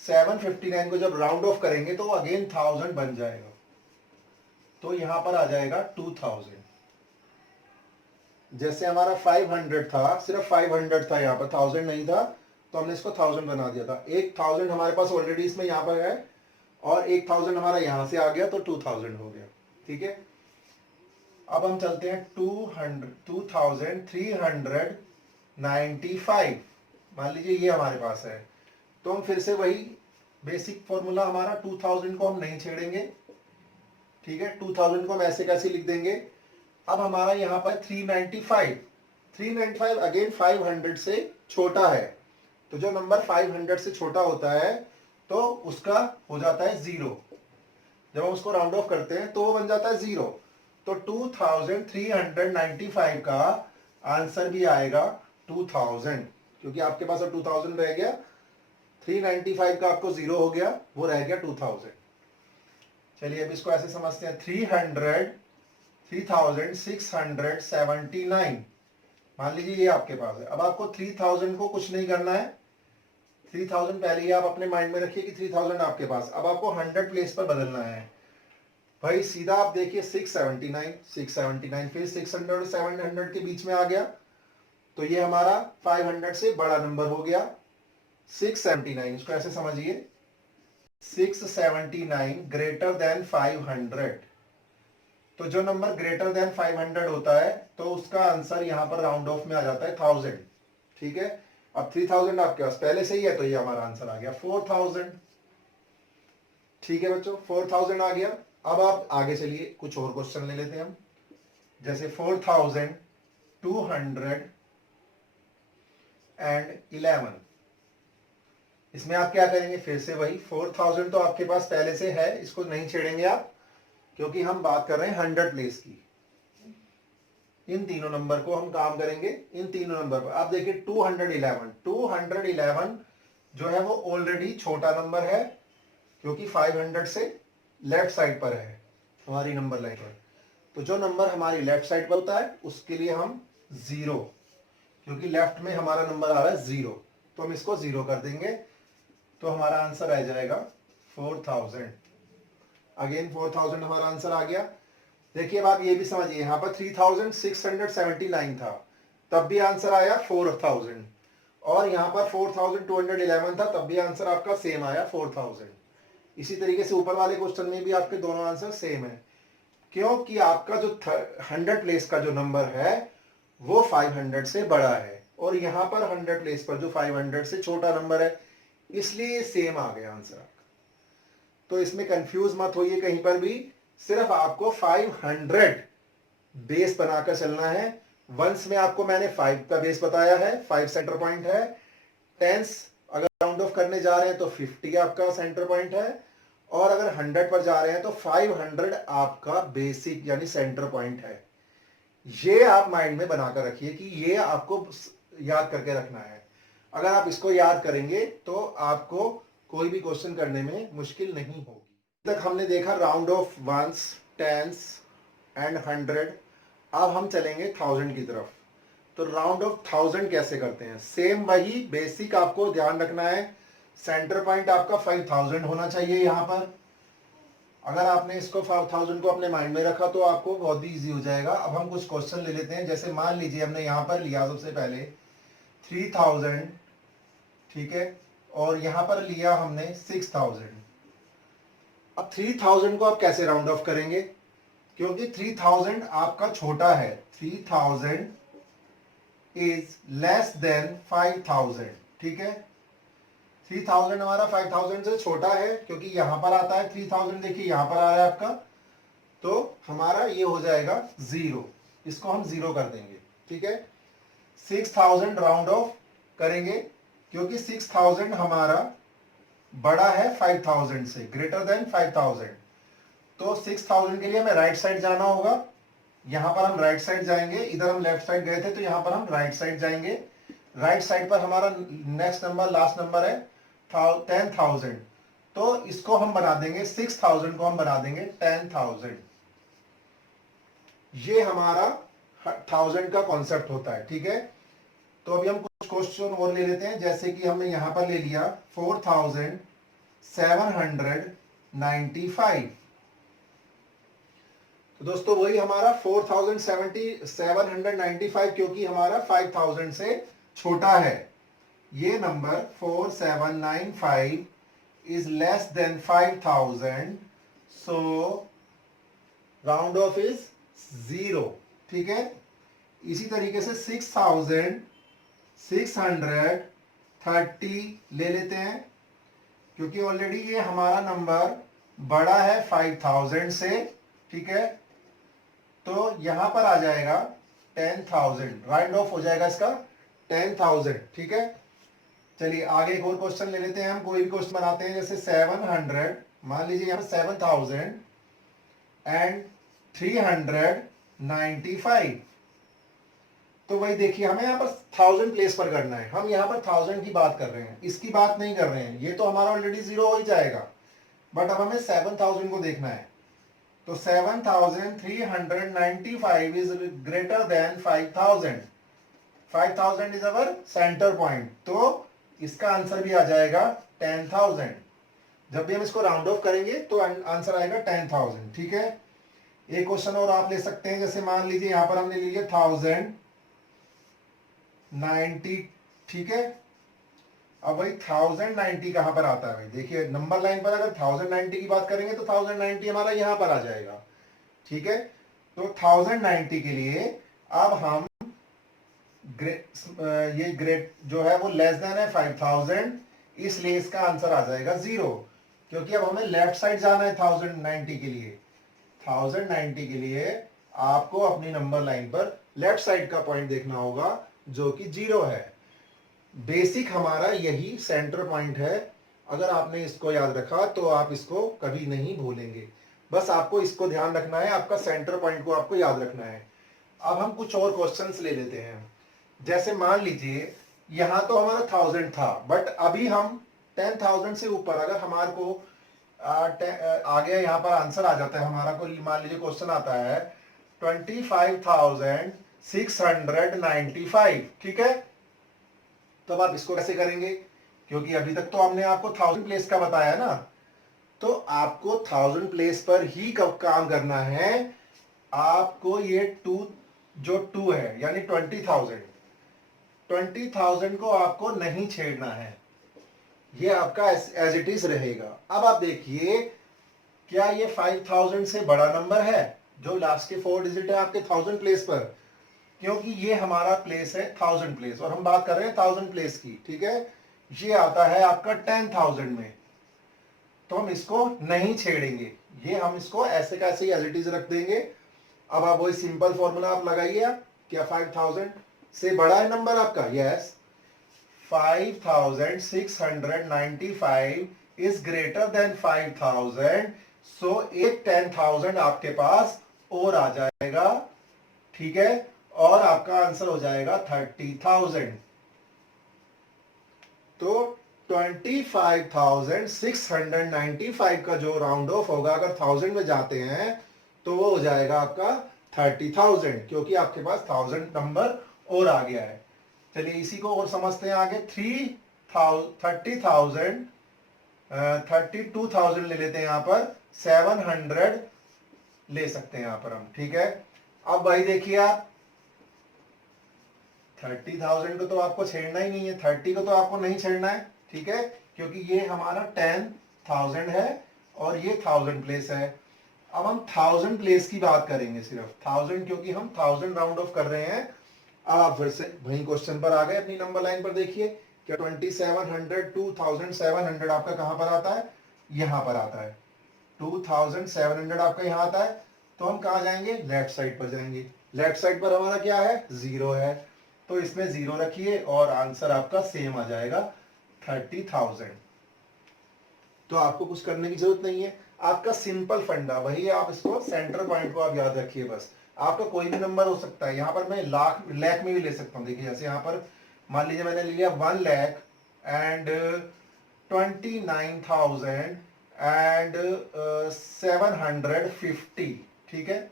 759 को जब राउंड ऑफ करेंगे तो अगेन 1000 बन जाएगा, तो यहां पर आ जाएगा 2000। जैसे हमारा 500 था, सिर्फ 500 था, यहां पर 1000 नहीं था, तो हमने इसको 1000 बना दिया था। 1000 हमारे पास ऑलरेडी इसमें यहां पर है, और 1000 हमारा यहां से आ गया तो 2000 हो गया। ठीक है, अब हम चलते हैं 2395। मान लीजिए ये हमारे पास है, तो हम फिर से वही बेसिक फॉर्मूला, हमारा 2000 को हम नहीं छेड़ेंगे। ठीक है, 2000 को हम ऐसे कैसे लिख देंगे। अब हमारा यहाँ पर 395 अगेन 500 से छोटा है, तो जो नंबर 500 से छोटा होता है तो उसका हो जाता है 0। जब हम उसको राउंड ऑफ करते हैं तो वो बन जाता है 0। तो 2395 का आंसर भी आएगा 2000, क्योंकि आपके पास अब 2000 रह गया, 395 का आपको 0 हो गया, वो रह गया 2000। चलिए अब इसको ऐसे समझते हैं, 3679 मान लीजिए ये आपके पास है। अब आपको 3000 को कुछ नहीं करना है, 3000 पहले ही आप अपने माइंड में रखिए कि 3000 आपके पास। अब आपको 100 प्लेस पर बदलना है भाई, सीधा आप देखिए 679 फिर 600 और 700 के बीच में आ गया, तो ये हमारा 500 से बड़ा नंबर हो गया 679। इसको ऐसे समझिए, 679 ग्रेटर देन 500। तो जो नंबर ग्रेटर देन 500 होता है तो उसका आंसर यहां पर राउंड ऑफ में आ जाता है 1000। ठीक है, अब 3000 आपके पास पहले से ही है, तो ये हमारा आंसर आ गया 4000। ठीक है बच्चों, 4000 आ गया। अब आप आगे चलिए, कुछ और क्वेश्चन ले लेते हैं हम। जैसे 4211, इसमें आप क्या करेंगे, फिर से वही 4000 तो आपके पास पहले से है, इसको नहीं छेड़ेंगे आप, क्योंकि हम बात कर रहे हैं 100 प्लेस की। इन तीनों नंबर को हम काम करेंगे, इन तीनों नंबर पर। आप देखिए 211 जो है वो ऑलरेडी छोटा नंबर है, क्योंकि 500 से लेफ्ट साइड पर है हमारी नंबर लाइन पर। तो जो नंबर हमारी लेफ्ट साइड पर होता है उसके लिए हम 0, क्योंकि लेफ्ट में हमारा नंबर आ रहा है 0, तो हम इसको 0 कर देंगे, तो हमारा आंसर आ जाएगा 4000। अगेन 4000 हमारा आंसर आ गया। देखिए अब आप ये भी समझिए, यहां पर 3679 था, तब भी आंसर आया 4000, और यहां पर 4211 था, तब भी आंसर आपका सेम आया 4000। इसी तरीके से ऊपर वाले क्वेश्चन में भी आपके दोनों आंसर सेम है, क्योंकि आपका जो 100 प्लेस का जो नंबर है वो 500 से बड़ा है, और यहां पर 100 प्लेस पर जो 500 से छोटा नंबर है, इसलिए सेम आ गया आंसर आपका। तो इसमें कंफ्यूज मत होइए कहीं पर भी, सिर्फ आपको 500 बेस बनाकर चलना है। वंस में आपको मैंने 5 का बेस बताया है, 5 सेंटर पॉइंट है। टेंस अगर राउंड ऑफ करने जा रहे हैं तो 50 आपका सेंटर पॉइंट है, और अगर 100 पर जा रहे हैं तो 500 आपका बेसिक यानी सेंटर पॉइंट है। ये आप माइंड में बनाकर रखिए कि ये आपको याद करके रखना है। अगर आप इसको याद करेंगे तो आपको कोई भी क्वेश्चन करने में मुश्किल नहीं होगी। तक हमने देखा round off ones, tens and 100। अब हम चलेंगे 1000 की तरफ। तो राउंड ऑफ 1000 कैसे करते हैं? सेम वही बेसिक आपको ध्यान रखना है। सेंटर पॉइंट आपका 5000 होना चाहिए यहां पर। अगर आपने इसको 5000 को अपने माइंड में रखा तो आपको बहुत ही ईजी हो जाएगा। अब हम कुछ क्वेश्चन ले लेते हैं। जैसे मान लीजिए हमने यहां पर लिया सबसे पहले 3000, ठीक है, और यहां पर लिया हमने 6000। अब 3000 को आप कैसे राउंड ऑफ करेंगे? क्योंकि 3000 आपका छोटा है, 3000 इज लेस देन 5000, ठीक है। 3000 हमारा 5000 से छोटा है, क्योंकि यहां पर आता है 3000, देखिए यहां पर आ रहा है आपका, तो हमारा ये हो जाएगा 0। इसको हम 0 कर देंगे, ठीक है। 6000 राउंड ऑफ करेंगे, क्योंकि 6000 हमारा बड़ा है 5000 से, ग्रेटर देन 5000। तो 6000 के लिए हमें राइट साइड जाना होगा। यहां पर हम राइट साइड जाएंगे, इधर हम लेफ्ट साइड गए थे, तो यहां पर हम राइट साइड जाएंगे। राइट साइड पर हमारा नेक्स्ट नंबर, लास्ट नंबर है 10,000, तो इसको हम बना देंगे, 6000 को हम बना देंगे 10,000। ये हमारा 1000 का कॉन्सेप्ट होता है, ठीक है। तो अभी हम कुछ क्वेश्चन और ले लेते हैं। जैसे कि हमने यहां पर ले लिया 4795। तो दोस्तों वही हमारा 4795, क्योंकि हमारा 5000 से छोटा है। ये number 4795 is less than 5000, so round of is 0, ठीक है। इसी तरीके से 6630 ले लेते हैं, क्योंकि ऑलरेडी ये हमारा नंबर बड़ा है 5000 से, ठीक है। तो यहां पर आ जाएगा 10,000, राउंड ऑफ हो जाएगा इसका 10,000, ठीक है। चलिए आगे एक और क्वेश्चन ले लेते हैं। हम कोई भी क्वेश्चन बनाते हैं, जैसे 700, मान लीजिए यहाँ 7,395। तो वही देखिए, हमें यहाँ पर 1000 प्लेस पर करना है। हम यहाँ पर 1000 की बात कर रहे हैं, इसकी बात नहीं कर रहे हैं। ये तो हमारा ऑलरेडी 0 हो ही जाएगा, बट अब हमें 7000 को देखना है। तो 7395 is greater than 5000। 5000 is our centre point, तो इसका आंसर भी आ जाएगा 10,000। जब भी हम इसको राउंड ऑफ करेंगे तो आंसर आएगा 10,000, ठीक है। एक क्वेश्चन और आप ले सकते हैं। जैसे मान लीजिए यहां पर हमने ले लिया 1090, ठीक है। अब वही 1090 कहां पर आता है भाई? देखिए नंबर लाइन पर अगर 1090 की बात करेंगे तो 1090 हमारा यहां पर आ जाएगा, ठीक है। तो 1090 के लिए अब हम ये ग्रेट जो है वो लेस देन है 5000, इसलिए इसका आंसर आ जाएगा 0, क्योंकि अब हमें लेफ्ट साइड जाना है 1090 के लिए। 1090 के लिए आपको अपनी नंबर लाइन पर लेफ्ट साइड का पॉइंट देखना होगा, जो कि 0 है। बेसिक हमारा यही सेंटर पॉइंट है। अगर आपने इसको याद रखा तो आप इसको कभी नहीं भूलेंगे। बस आपको इसको ध्यान रखना है, आपका सेंटर पॉइंट को आपको याद रखना है। अब हम कुछ और क्वेश्चंस ले लेते हैं। जैसे मान लीजिए यहां तो हमारा 1000 था, बट अभी हम 10,000 से ऊपर अगर हमारे को आगे यहां पर आंसर आ जाता है हमारा, को मान लीजिए क्वेश्चन आता है 25,700 695, ठीक है। तो अब आप इसको कैसे करेंगे, क्योंकि अभी तक तो हमने आपको 1000 प्लेस का बताया ना, तो आपको 1000 प्लेस पर ही कब काम करना है। आपको ये जो टू है यानी 20,000 को आपको नहीं छेड़ना है, ये आपका एज इट इज रहेगा। अब आप देखिए, क्या ये 5000 से बड़ा नंबर है जो लास्ट के 4 डिजिट है आपके 1000 प्लेस पर, क्योंकि ये हमारा प्लेस है 1000 प्लेस और हम बात कर रहे हैं 1000 प्लेस की, ठीक है। ये आता है आपका 10,000 में, तो हम इसको नहीं छेड़ेंगे, ये हम इसको ऐसे का ऐसे ही एज इट इज रख देंगे। अब आप वही सिंपल फॉर्मूला आप लगाइए, आप क्या 5000 से बड़ा है नंबर आपका, यस 5695 इज ग्रेटर देन 5000, सो एक 10,000 आपके पास और आ जाएगा, ठीक है, और आपका आंसर हो जाएगा 30,000। तो 25,695 का जो राउंड ऑफ होगा अगर 1000 में जाते हैं तो वो हो जाएगा आपका 30,000, क्योंकि आपके पास 1000 नंबर और आ गया है। चलिए इसी को और समझते हैं आगे। 32,000 ले लेते हैं यहां पर, 700 ले सकते हैं यहां पर हम, ठीक है। अब भाई देखिए आप 30,000 को तो आपको छेड़ना ही नहीं है, 30 को तो आपको नहीं छेड़ना है, ठीक है, क्योंकि ये हमारा 10,000 है और ये 1000 प्लेस है। अब हम 1000 प्लेस की बात करेंगे, सिर्फ 1000, क्योंकि हम 1000 राउंड ऑफ कर रहे हैं। अब आप फिर से वही क्वेश्चन पर आ गए, अपनी नंबर लाइन पर देखिए, क्या 2700 2700 आपका कहां पर आता है, यहां पर आता है। 2700 आपका यहां आता है, तो हम कहा जाएंगे, लेफ्ट साइड पर जाएंगे। लेफ्ट साइड पर हमारा क्या है, 0 है, तो इसमें 0 रखिए और आंसर आपका सेम आ जाएगा 30,000। तो आपको कुछ करने की जरूरत नहीं है, आपका सिंपल फंडा वही है, आप इसको सेंटर पॉइंट को आप याद रखिए बस। आपका कोई भी नंबर हो सकता है, यहां पर मैं लाख में भी ले सकता हूं। देखिए जैसे यहां पर मान लीजिए मैंने ले लिया 1,29,750, ठीक है।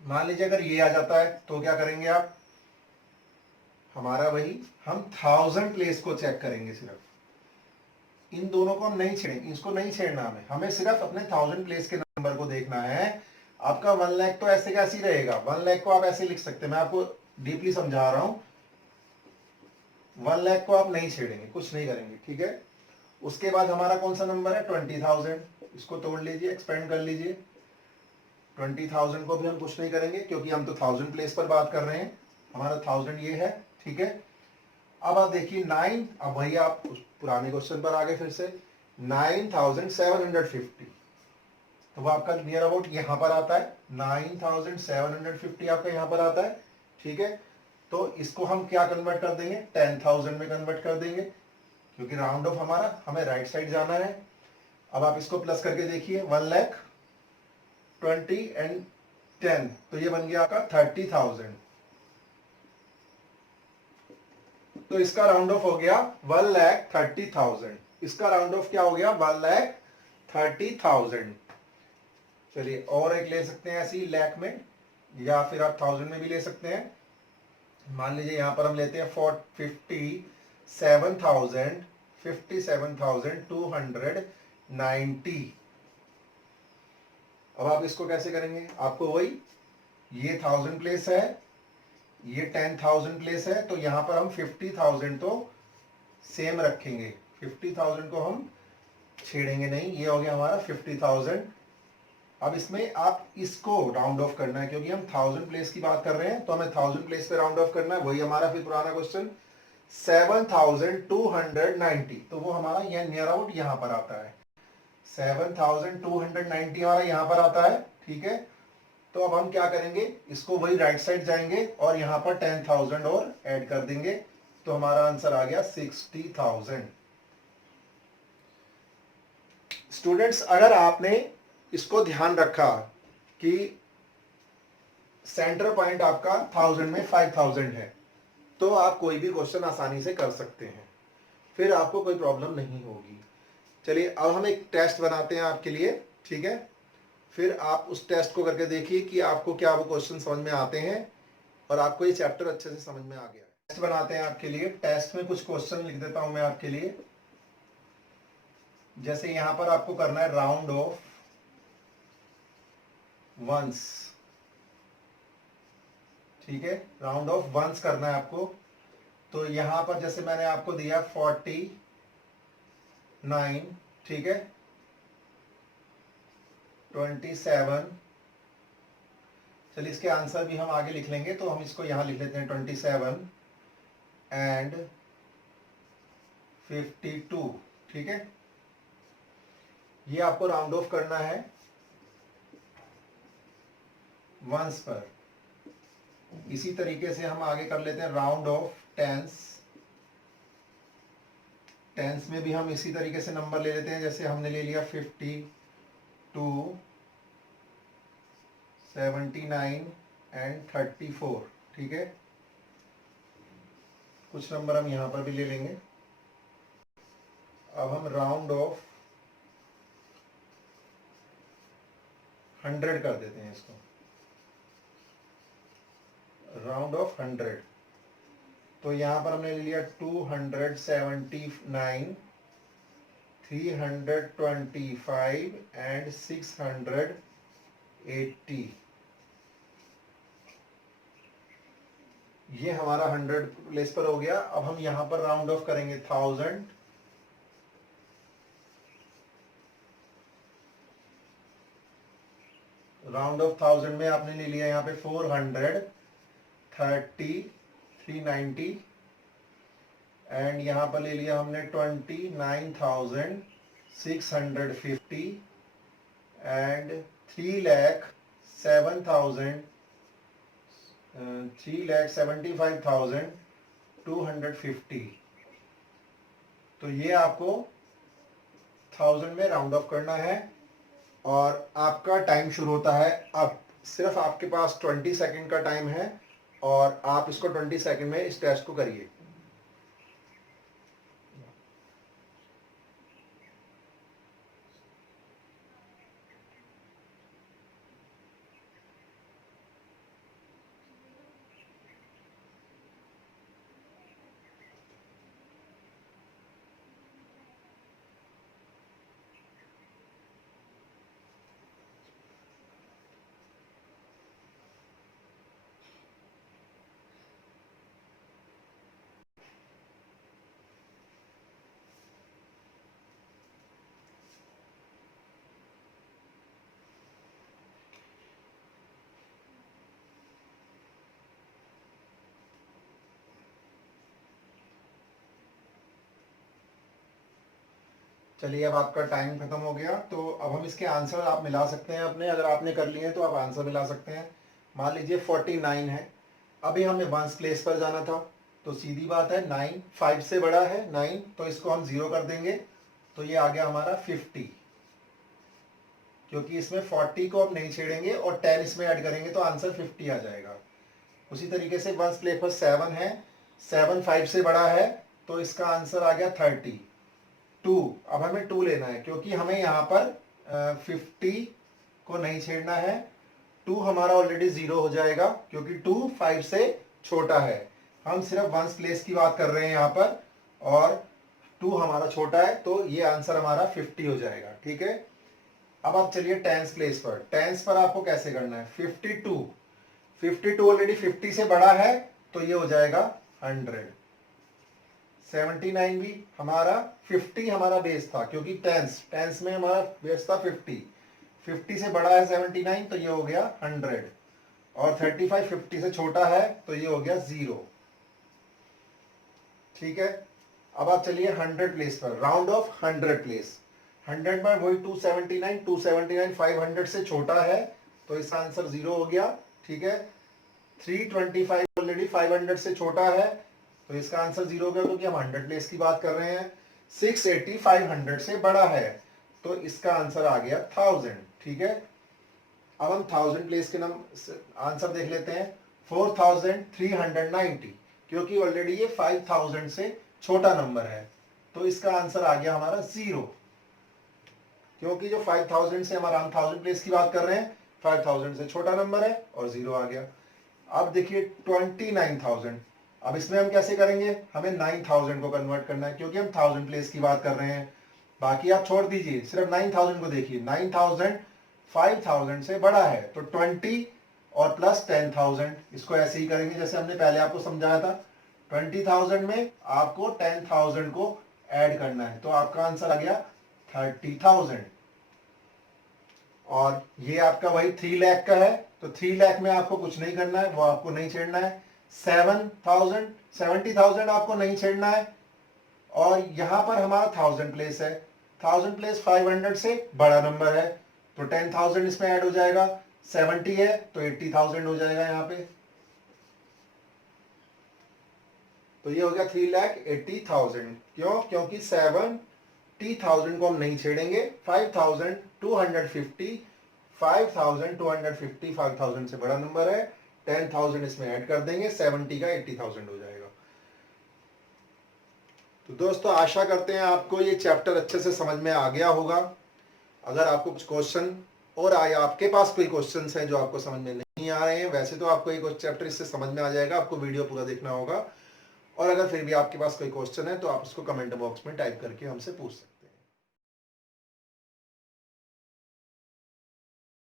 मान लीजिए अगर ये आ जाता है तो क्या करेंगे आप, हमारा वही हम 1000 प्लेस को चेक करेंगे, सिर्फ इन दोनों को हम नहीं छेड़ेंगे, इसको नहीं छेड़ना हमें सिर्फ अपने 1000 प्लेस के नंबर को देखना है। आपका 1 लाख तो ऐसे कैसे ही रहेगा, 1 लाख को आप ऐसे लिख सकते हैं, मैं आपको डीपली समझा रहा हूं। 1 लाख को आप नहीं छेड़ेंगे, कुछ नहीं करेंगे, ठीक है। उसके बाद हमारा कौन सा नंबर है, 20,000, इसको तोड़ लीजिए, एक्सपेंड कर लीजिए। 20,000 को भी हम कुछ नहीं करेंगे, क्योंकि हम तो 1000 प्लेस पर बात कर रहे हैं, हमारा 1000 ये है, ठीक है। अब आप देखिए 9, अब वही आप उस पुराने क्वेश्चन पर आ गए फिर से, 9,750, तो वो आपका नियर अबाउट यहां पर आता है, 9,750 आपका यहां पर आता है, ठीक है। तो इसको हम क्या कन्वर्ट कर देंगे, 10,000 में कन्वर्ट कर देंगे, क्योंकि राउंड ऑफ हमारा हमें राइट साइड जाना है। अब आप इसको प्लस करके देखिए, 1,20,000 एंड 10, तो ये बन गया आपका 30,000। तो इसका राउंड ऑफ हो गया 1,30,000, इसका राउंड ऑफ क्या हो गया, 1,30,000। चलिए और एक ले सकते हैं ऐसी लाख में, या फिर आप 1000 में भी ले सकते हैं। मान लीजिए यहां पर हम लेते हैं 57,290। अब आप इसको कैसे करेंगे, आपको वही, ये 1000 प्लेस है, ये 10,000 प्लेस है, तो यहां पर हम 50,000 तो सेम रखेंगे, 50,000 को हम छेड़ेंगे नहीं, ये हो गया हमारा 50,000। अब इसमें आप इसको राउंड ऑफ करना है, क्योंकि हम 1000 प्लेस की बात कर रहे हैं, तो हमें 1000 प्लेस पे राउंड ऑफ करना है, वही हमारा फिर पुराना क्वेश्चन 7,290, तो वो हमारा यह नियर अबाउट यहां पर आता है, 7,290 हमारा यहां पर आता है, ठीक है। तो अब हम क्या करेंगे, इसको वही राइट साइड जाएंगे और यहां पर 10,000 और ऐड कर देंगे, तो हमारा आंसर आ गया 60,000। स्टूडेंट्स अगर आपने इसको ध्यान रखा कि सेंटर पॉइंट आपका 1000 में 5000 है, तो आप कोई भी क्वेश्चन आसानी से कर सकते हैं, फिर आपको कोई प्रॉब्लम नहीं होगी। चलिए अब हम एक टेस्ट बनाते हैं आपके लिए, ठीक है। फिर आप उस टेस्ट को करके देखिए कि आपको क्या वो क्वेश्चन समझ में आते हैं और आपको ये चैप्टर अच्छे से समझ में आ गया है। टेस्ट बनाते हैं आपके लिए। टेस्ट में कुछ क्वेश्चन लिख देता हूं मैं आपके लिए। जैसे यहां पर आपको करना है राउंड ऑफ वंस, ठीक है, राउंड ऑफ वंस करना है आपको। तो यहां पर जैसे मैंने आपको दिया 49, ठीक है, 27। चलिए इसके आंसर भी हम आगे लिख लेंगे, तो हम इसको यहां लिख लेते हैं 27 एंड 52, ठीक है। ये आपको राउंड ऑफ करना है वंस पर। इसी तरीके से हम आगे कर लेते हैं राउंड ऑफ टेंस। टेंस में भी हम इसी तरीके से नंबर ले लेते हैं। जैसे हमने ले लिया 52, 79 एंड 34, ठीक है। कुछ नंबर हम यहां पर भी ले लेंगे। अब हम राउंड ऑफ 100 कर देते हैं इसको, राउंड ऑफ 100। तो यहां पर हमने ले लिया 279, 325 एंड 680। ये हमारा 100 प्लेस पर हो गया। अब हम यहां पर राउंड ऑफ करेंगे 1000, राउंड ऑफ 1000 में आपने ले लिया यहाँ पे 430, 390 एंड यहाँ पर ले लिया हमने 29,650 एंड 3,75,250। तो ये आपको 1000 में राउंड ऑफ करना है। और आपका टाइम शुरू होता है अब। सिर्फ आपके पास 20 सेकंड का टाइम है और आप इसको 20 सेकंड में इस टेस्ट को करिए। चलिए अब आपका टाइम खत्म हो गया। तो अब हम इसके आंसर आप मिला सकते हैं अपने। अगर आपने कर लिए हैं तो आप आंसर मिला सकते हैं। मान लीजिए 49 है। अभी हमें वंस प्लेस पर जाना था, तो सीधी बात है 9 5 से बड़ा है 9, तो इसको हम 0 कर देंगे। तो ये आ गया हमारा 50, क्योंकि इसमें 40 को हम नहीं छेड़ेंगे और 10 इसमें ऐड करेंगे तो आंसर 50 आ जाएगा। उसी तरीके से वंस प्लेस पर 7 है, 7 5 से बड़ा है, तो इसका आंसर आ गया 30। 2, अब हमें 2 लेना है क्योंकि हमें यहाँ पर 50 को नहीं छेड़ना है। 2 हमारा ऑलरेडी 0 हो जाएगा क्योंकि 2 5 से छोटा है। हम सिर्फ वंस प्लेस की बात कर रहे हैं यहाँ पर, और 2 हमारा छोटा है, तो ये आंसर हमारा 50 हो जाएगा, ठीक है। अब आप चलिए टेंस प्लेस पर। टेंस पर आपको कैसे करना है? 52, 52 ऑलरेडी 50 से बड़ा है, तो ये हो जाएगा 100। 79 भी हमारा 50 हमारा बेस था, क्योंकि टेंस में हमारा बेस था 50। 50 से बड़ा है 79, तो ये हो गया 100। और 35 50 से छोटा है, तो ये हो गया 0, ठीक है। अब आप चलिए 100 प्लेस पर, राउंड ऑफ 100 प्लेस। 100 में वही 279, 279 500 से छोटा है, तो इसका आंसर 0 हो गया, ठीक है। 325 ऑलरेडी 500 से छोटा है, तो इसका आंसर 0 हो गया क्योंकि हम 100 प्लेस की बात कर रहे हैं। 680 500 से बड़ा है, तो इसका आंसर आ गया 1000, ठीक है। अब हम 1000 प्लेस के आंसर देख लेते हैं। 4390, क्योंकि ऑलरेडी ये 5000 से छोटा नंबर है, तो इसका आंसर आ गया हमारा 0, क्योंकि जो 5000 से हमारा हम 1000 प्लेस की बात कर रहे हैं, 5000 से छोटा नंबर है और 0 आ गया। अब देखिए 29,000। अब इसमें हम कैसे करेंगे, हमें 9,000 को कन्वर्ट करना है क्योंकि हम 1000 प्लेस की बात कर रहे हैं। बाकी आप छोड़ दीजिए, सिर्फ 9,000 को देखिए। 9,000 5,000 से बड़ा है, तो 20 और प्लस 10,000, इसको ऐसे ही करेंगे जैसे हमने पहले आपको समझाया था। 20,000 में आपको 10,000 को ऐड करना है, तो आपका आंसर आ गया 30,000। और ये आपका वही 3 लाख का है, तो 3 लाख में आपको कुछ नहीं करना है, वो आपको नहीं छेड़ना है। 70,000 आपको नहीं छेड़ना है। और यहां पर हमारा 1000 प्लेस है, 1000 प्लेस 500 से बड़ा नंबर है, तो 10,000 इसमें ऐड हो जाएगा। 70 है तो 80,000 हो जाएगा यहाँ पे। तो ये हो गया 3,80,000। क्यों, क्योंकि 70,000 को हम नहीं छेड़ेंगे। 5,250 5,250 5,000 से बड़ा नंबर है। 10,000 इसमें ऐड कर देंगे, 70 का 80,000 हो जाएगा। तो दोस्तों आशा करते हैं आपको ये चैप्टर अच्छे से समझ में आ गया होगा। अगर आपको कुछ क्वेश्चन और आए, आपके पास कोई क्वेश्चंस हैं जो आपको समझ में नहीं आ रहे हैं, वैसे तो आपको एक चैप्टर इससे समझ में आ जाएगा, आपको वीडियो पूरा देखना होगा। और अगर फिर भी आपके पास कोई क्वेश्चन है तो आप उसको कमेंट बॉक्स में टाइप करके हमसे पूछ सकते हैं।